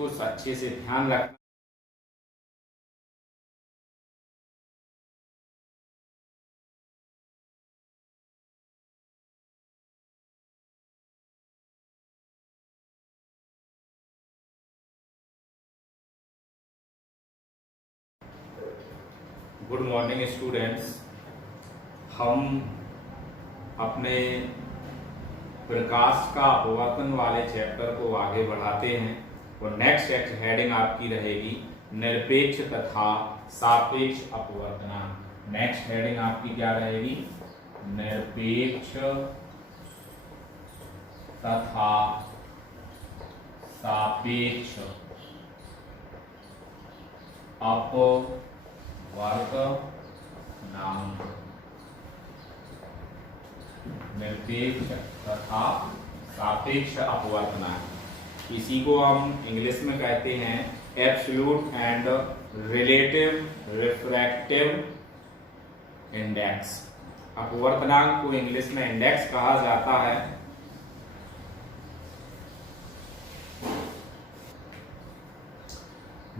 को अच्छे से ध्यान रखना। गुड मॉर्निंग स्टूडेंट्स, हम अपने प्रकाश का अपवर्तन वाले चैप्टर को आगे बढ़ाते हैं और नेक्स्ट हेडिंग आपकी रहेगी निरपेक्ष तथा सापेक्ष अपवर्तनांक। नेक्स्ट हेडिंग आपकी क्या रहेगी? निरपेक्ष तथा सापेक्ष अपवर्तनांक। निरपेक्ष तथा सापेक्ष अपवर्तनांक, इसी को हम इंग्लिश में कहते हैं absolute and relative refractive index. अपवर्तनांक को इंग्लिश में इंडेक्स कहा जाता है।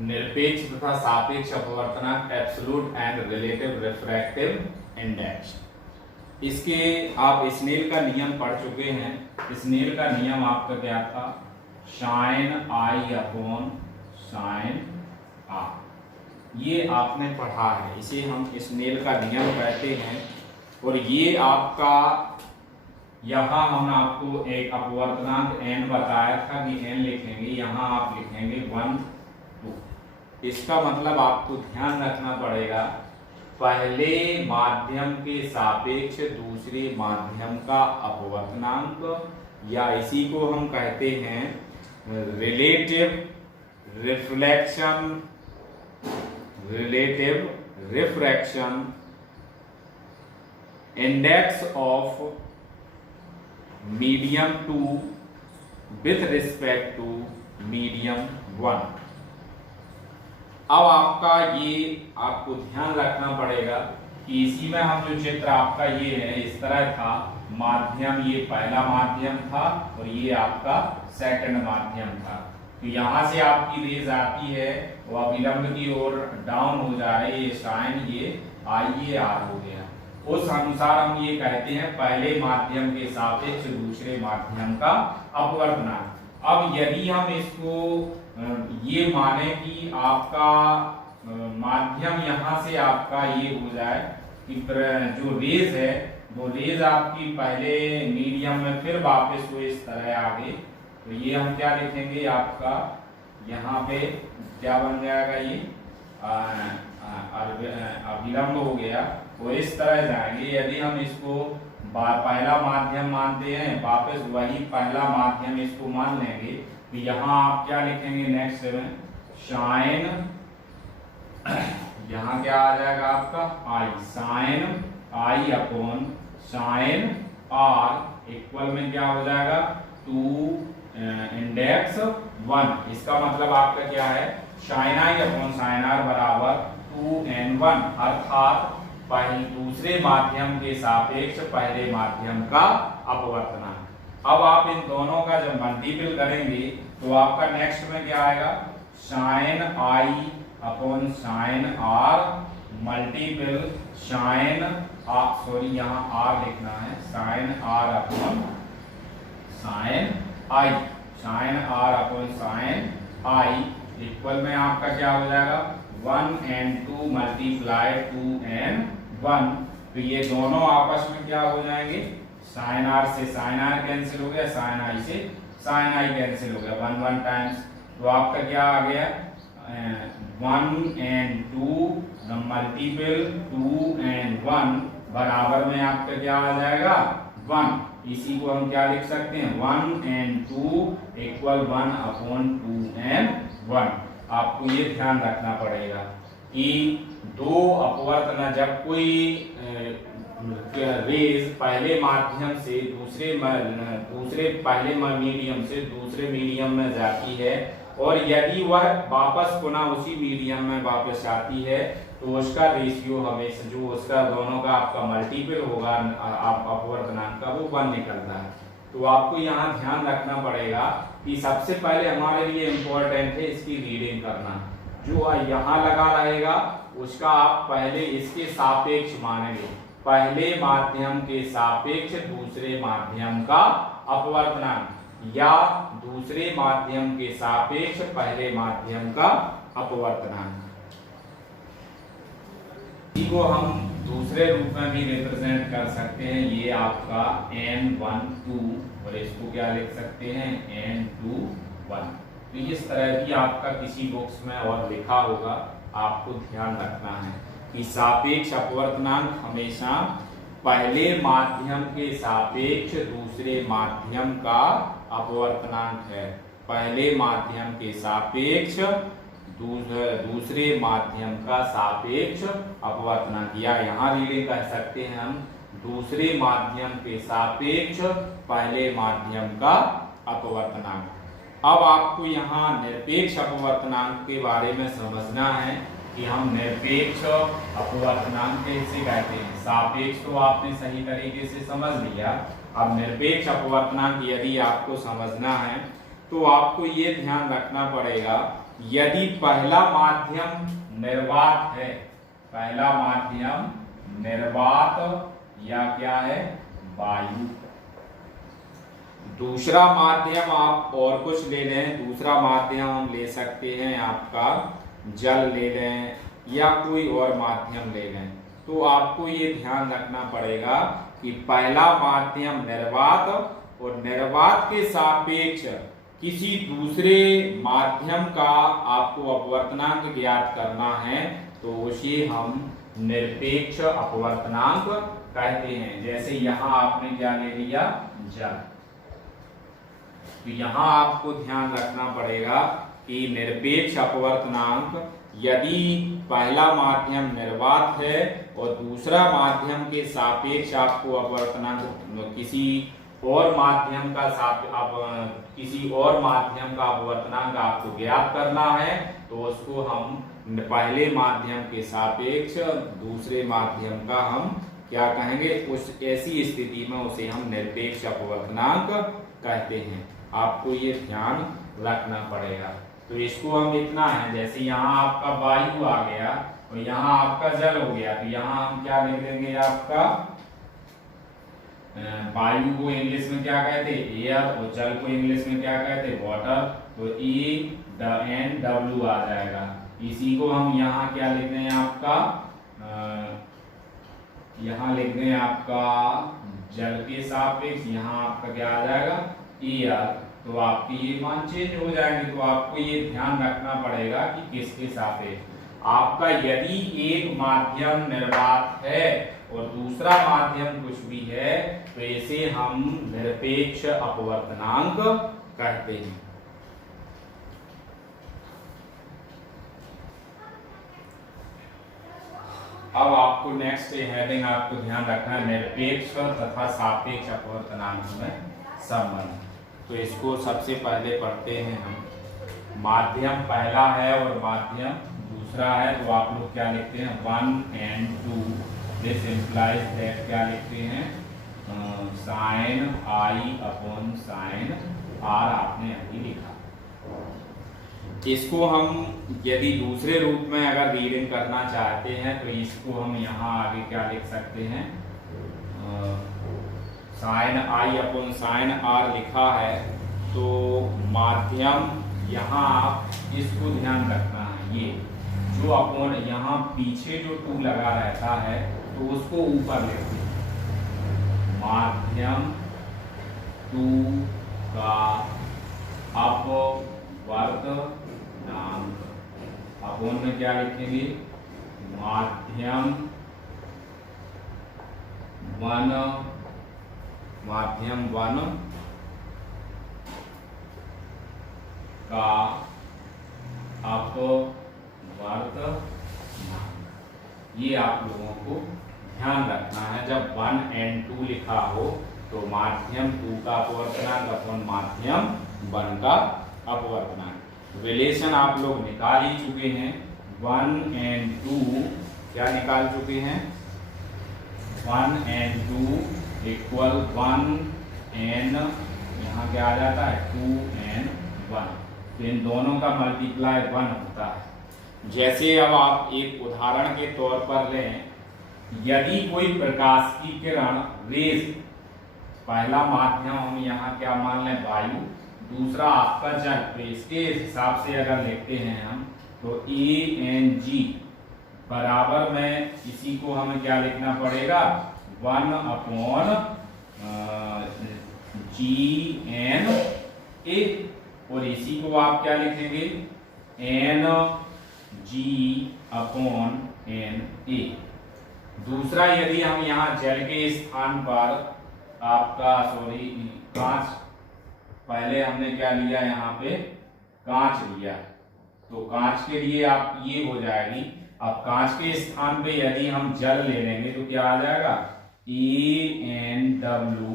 निरपेक्ष तथा सापेक्ष अपवर्तनांक absolute and relative refractive index. इसके आप स्नेल का नियम पढ़ चुके हैं। स्नेल का नियम आपका क्या था? साइन आई अपॉन साइन आर, ये आपने पढ़ा है। इसे हम स्नेल का नियम कहते हैं। और ये आपका यहाँ हम आपको एक अपवर्तनांक n बताया था कि n लिखेंगे, यहाँ आप लिखेंगे 1 2। इसका मतलब आपको ध्यान रखना पड़ेगा, पहले माध्यम के सापेक्ष दूसरे माध्यम का अपवर्तनांक, या इसी को हम कहते हैं relative refraction index of medium 2 with respect to medium 1। अब आपका ये आपको ध्यान रखना पड़ेगा कि इसी में हम जो चित्र आपका ये है इस तरह था, माध्यम ये पहला माध्यम था और ये आपका सेकंड माध्यम था। तो यहाँ से आपकी रेज आती है वह विलंब की ओर डाउन हो जा रही है, ये साइन ये आई ये आर हो गया। उस अनुसार हम ये कहते हैं पहले माध्यम के सापेक्ष दूसरे माध्यम का अपवर्तनांक। अब यदि हम इसको ये माने कि आपका माध्यम यहाँ से आपका ये हो जाए कि जो रेज है वो रेज आपकी पहले मीडियम में फिर वापस हुए इस तरह आगे, तो ये हम क्या लिखेंगे? आपका यहाँ पे क्या बन जाएगा? ये अविलंब हो गया और इस तरह जाएंगे। यदि हम इसको पहला माध्यम मानते हैं, वापस वही पहला माध्यम इसको मान लेंगे, तो यहाँ आप क्या लिखेंगे? नेक्स्ट में साइन, यहाँ क्या आ जाएगा आपका? I, sine I upon sine R equal में क्या हो जाएगा? 2 इंडेक्स 1। इसका मतलब आपका क्या है? साइन आई अपॉन साइन आर बराबर 2n1, अर्थात पहले दूसरे माध्यम के सापेक्ष पहले माध्यम का अपवर्तनांक। अब आप इन दोनों का जब मल्टीपल करेंगे तो आपका नेक्स्ट में क्या आएगा? साइन आई upon sine r multiple sine sorry यहाँ आर लिखना है, sine r upon sine i, sine r upon sine i equal में आपका क्या हो जाएगा? 1n2 multiply 2n1। तो ये दोनों आपस में क्या हो जाएंगे? साइन आर से साइन आर कैंसिल हो गया, साइन आई से साइन आई कैंसिल हो गया, 1 1 टाइम्स। तो आपका क्या आ गया? 1n2 मल्टीपल 2n1 बराबर में आपका क्या आ जाएगा? 1। इसी को हम क्या लिख सकते हैं? 1n2 equal 1 upon 2n1। आपको ये ध्यान रखना पड़ेगा कि दो अपवर्तन, जब कोई रेज पहले माध्यम से दूसरे पहले मीडियम से दूसरे मीडियम में जाती है और यदि वह वापस पुनः उसी मीडियम में वापस आती है तो उसका रेशियो हमेशा जो उसका दोनों का आपका मल्टीपल होगा अपवर्तनांक का वो 1 निकलता है। तो आपको यहाँ ध्यान रखना पड़ेगा कि सबसे पहले हमारे लिए इम्पोर्टेंट है इसकी रीडिंग करना। जो यहाँ लगा रहेगा उसका आप पहले इसके सापेक्ष मानेंगे, पहले माध्यम के सापेक्ष दूसरे माध्यम का अपवर्तनांक या दूसरे माध्यम के सापेक्ष पहले माध्यम का अपवर्तनांक। को हम दूसरे रूप में भी रिप्रेजेंट कर सकते हैं। ये आपका n1 2 और इसको क्या लिख सकते हैं n2 1। तो इस तरह भी आपका किसी बुक्स में और लिखा होगा, आपको ध्यान रखना है कि सापेक्ष अपवर्तनांक हमेशा पहले माध्यम के सापेक्ष दूसरे माध्यम का अपवर्तनांक है। पहले माध्यम के सापेक्ष दूसरे माध्यम का सापेक्ष अपवर्तनांक, या यहाँ रीडिंग कह सकते हैं हम दूसरे माध्यम के सापेक्ष पहले माध्यम का अपवर्तनांक। अब आपको यहाँ निरपेक्ष अपवर्तनांक के बारे में समझना है कि हम निरपेक्ष अपवर्तनांक कैसे कहते हैं। सापेक्ष तो आपने सही तरीके से समझ लिया, अब निरपेक्ष अपवर्तनांक यदि आपको समझना है तो आपको ये ध्यान रखना पड़ेगा, यदि पहला माध्यम निर्वात है, पहला माध्यम निर्वात या क्या है वायु, दूसरा माध्यम आप और कुछ ले लें, दूसरा माध्यम हम ले सकते हैं आपका जल ले लें या कोई और माध्यम ले लें, तो आपको ये ध्यान रखना पड़ेगा कि पहला माध्यम निर्वात और निर्वात के सापेक्ष किसी दूसरे माध्यम का आपको अपवर्तनांक ज्ञात करना है तो उसे हम निरपेक्ष अपवर्तनांक कहते हैं। जैसे यहाँ आपने क्या ले लिया जल, तो यहाँ आपको ध्यान रखना पड़ेगा कि निरपेक्ष अपवर्तनांक यदि पहला माध्यम निर्वात है और दूसरा माध्यम के सापेक्ष आपको अपवर्तनांक किसी और माध्यम का अपवर्तनांक आपको ज्ञात करना है तो उसको हम पहले माध्यम के सापेक्ष दूसरे माध्यम का हम क्या कहेंगे, उस ऐसी स्थिति में उसे हम निरपेक्ष अपवर्तनांक कहते हैं। आपको ये ध्यान रखना पड़ेगा। तो इसको हम इतना है, जैसे यहाँ आपका वायु आ गया और यहाँ आपका जल हो गया, तो यहाँ हम क्या लिख देंगे, आपका वायु को इंग्लिश में क्या कहते हैं एयर और जल को इंग्लिश में क्या कहते हैं वाटर, तो ENW आ जाएगा। इसी को हम यहाँ क्या लिख दें आपका यहाँ लिख दें आपका जल के सापेक्ष, यहाँ आपका क्या आ जाएगा एयर, तो आपकी ये मान चेंज हो जाएंगे। तो आपको ये ध्यान रखना पड़ेगा कि किसके सापेक्ष आपका, यदि एक माध्यम निर्वात है और दूसरा माध्यम कुछ भी है तो इसे हम निरपेक्ष अपवर्तनांक कहते हैं। अब आपको नेक्स्ट हेडिंग आपको ध्यान रखना है निरपेक्ष तथा सापेक्ष अपवर्तनांक में संबंध। तो इसको सबसे पहले पढ़ते हैं हम। माध्यम पहला है और माध्यम दूसरा है, तो आप लोग क्या लिखते हैं 1 and 2। दिस इम्प्लाइज दैट क्या लिखते हैं sin I upon sin R आपने अभी लिखा। इसको हम यदि दूसरे रूप में अगर रीडिंग करना चाहते हैं तो इसको हम यहाँ आगे क्या लिख सकते हैं sin I upon sin R लिखा है। तो माध्यम यहाँ आप इसको ध्यान रखना है, ये जो अपॉन यहाँ पीछे जो 2 लगा रहता है तो उसको ऊपर लेते हैं। माध्यम 2 का अपवर्तनांक अपोन में क्या लिखेंगे माध्यम 1 का अपवर्तनांक। ये आप लोगों को ध्यान रखना है, जब 1 and 2 लिखा हो तो माध्यम 2 का अपवर्तनांक अपॉन माध्यम 1 का अपवर्तनांक। रिलेशन आप लोग निकाल ही चुके हैं, 1 and 2 क्या निकाल चुके हैं 1 and 2 इक्वल 1 and यहाँ क्या आ जाता है 2 and 1, तो इन दोनों का मल्टीप्लाई 1 होता है। जैसे अब आप एक उदाहरण के तौर पर लें, यदि कोई प्रकाश की किरण रेज, पहला माध्यम हम यहाँ क्या मान लें, वायु, दूसरा आपका जल, तो इसके हिसाब से अगर लिखते हैं हम तो ANG बराबर में इसी को हमें क्या लिखना पड़ेगा, 1/GNA, और इसी को आप क्या लिखेंगे, NG/NA। दूसरा, यदि हम यहाँ जल के स्थान पर आपका कांच, पहले हमने क्या लिया, यहाँ पे कांच लिया, तो कांच के लिए आप ये हो जाएगी। अब कांच के स्थान पे यदि हम जल ले लेंगे तो क्या आ जाएगा, ANW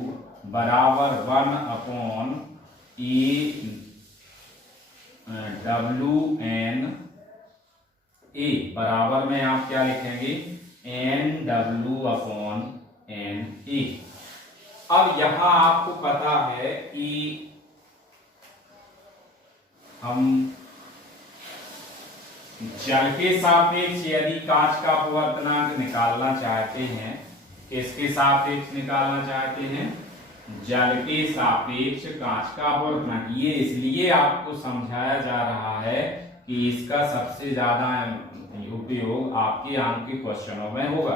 बराबर 1/WNA बराबर में आप क्या लिखेंगे, NW/NA। अब यहां आपको पता है कि हम जल के सापेक्ष यदि कांच का अपवर्तनांक निकालना चाहते हैं, किसके सापेक्ष निकालना चाहते हैं, जल के सापेक्ष कांच का अपवर्तनांक। ये इसलिए आपको समझाया जा रहा है कि इसका सबसे ज्यादा उपयोग आपके अंक के क्वेश्चनों में होगा।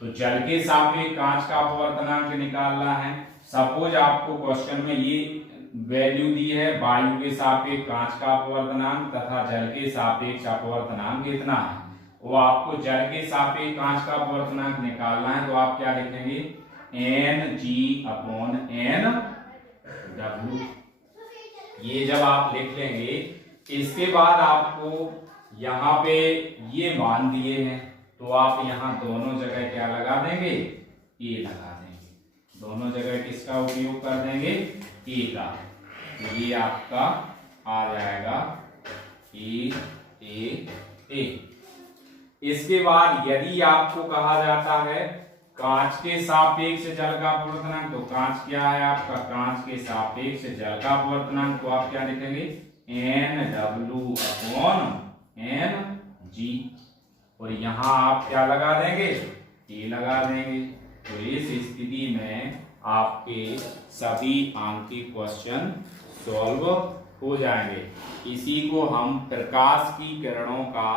तो जल के सापेक्ष कांच का अपवर्तनांक निकालना है। सपोज आपको क्वेश्चन में ये वैल्यू दी है, वायु के सापेक्ष कांच का अपवर्तनांक तथा जल के सापेक्ष अपवर्तनांक कितना है, वो आपको जल के सापेक्ष कांच का अपवर्तनांक निकालना है। तो आप क्या लिखेंगे, NG/NW। ये जब आप लिख लेंगे, इसके बाद आपको यहाँ पे ये मान दिए हैं, तो आप यहाँ दोनों जगह क्या लगा देंगे, ए लगा देंगे। दोनों जगह किसका उपयोग कर देंगे, ए का। तो ये आपका आ जाएगा ए। इसके बाद यदि आपको कहा जाता है कांच के सापेक्ष जल का अपवर्तनांक, तो कांच क्या है आपका, कांच के सापेक्ष जल का अपवर्तनांक, तो आप क्या लिखेंगे, NW/NG, और यहां आप क्या लगा देंगे, ए लगा देंगे। तो इस स्थिति में आपके सभी आंकिक क्वेश्चन सॉल्व हो जाएंगे। इसी को हम प्रकाश की किरणों का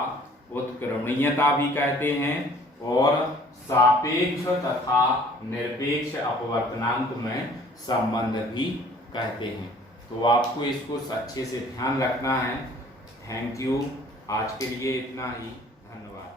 उत्क्रमणीयता भी कहते हैं और सापेक्ष तथा निरपेक्ष अपवर्तनांक में संबंध भी कहते हैं। तो आपको इसको अच्छे से ध्यान रखना है। Thank you. आज के लिए इतना ही। धन्यवाद।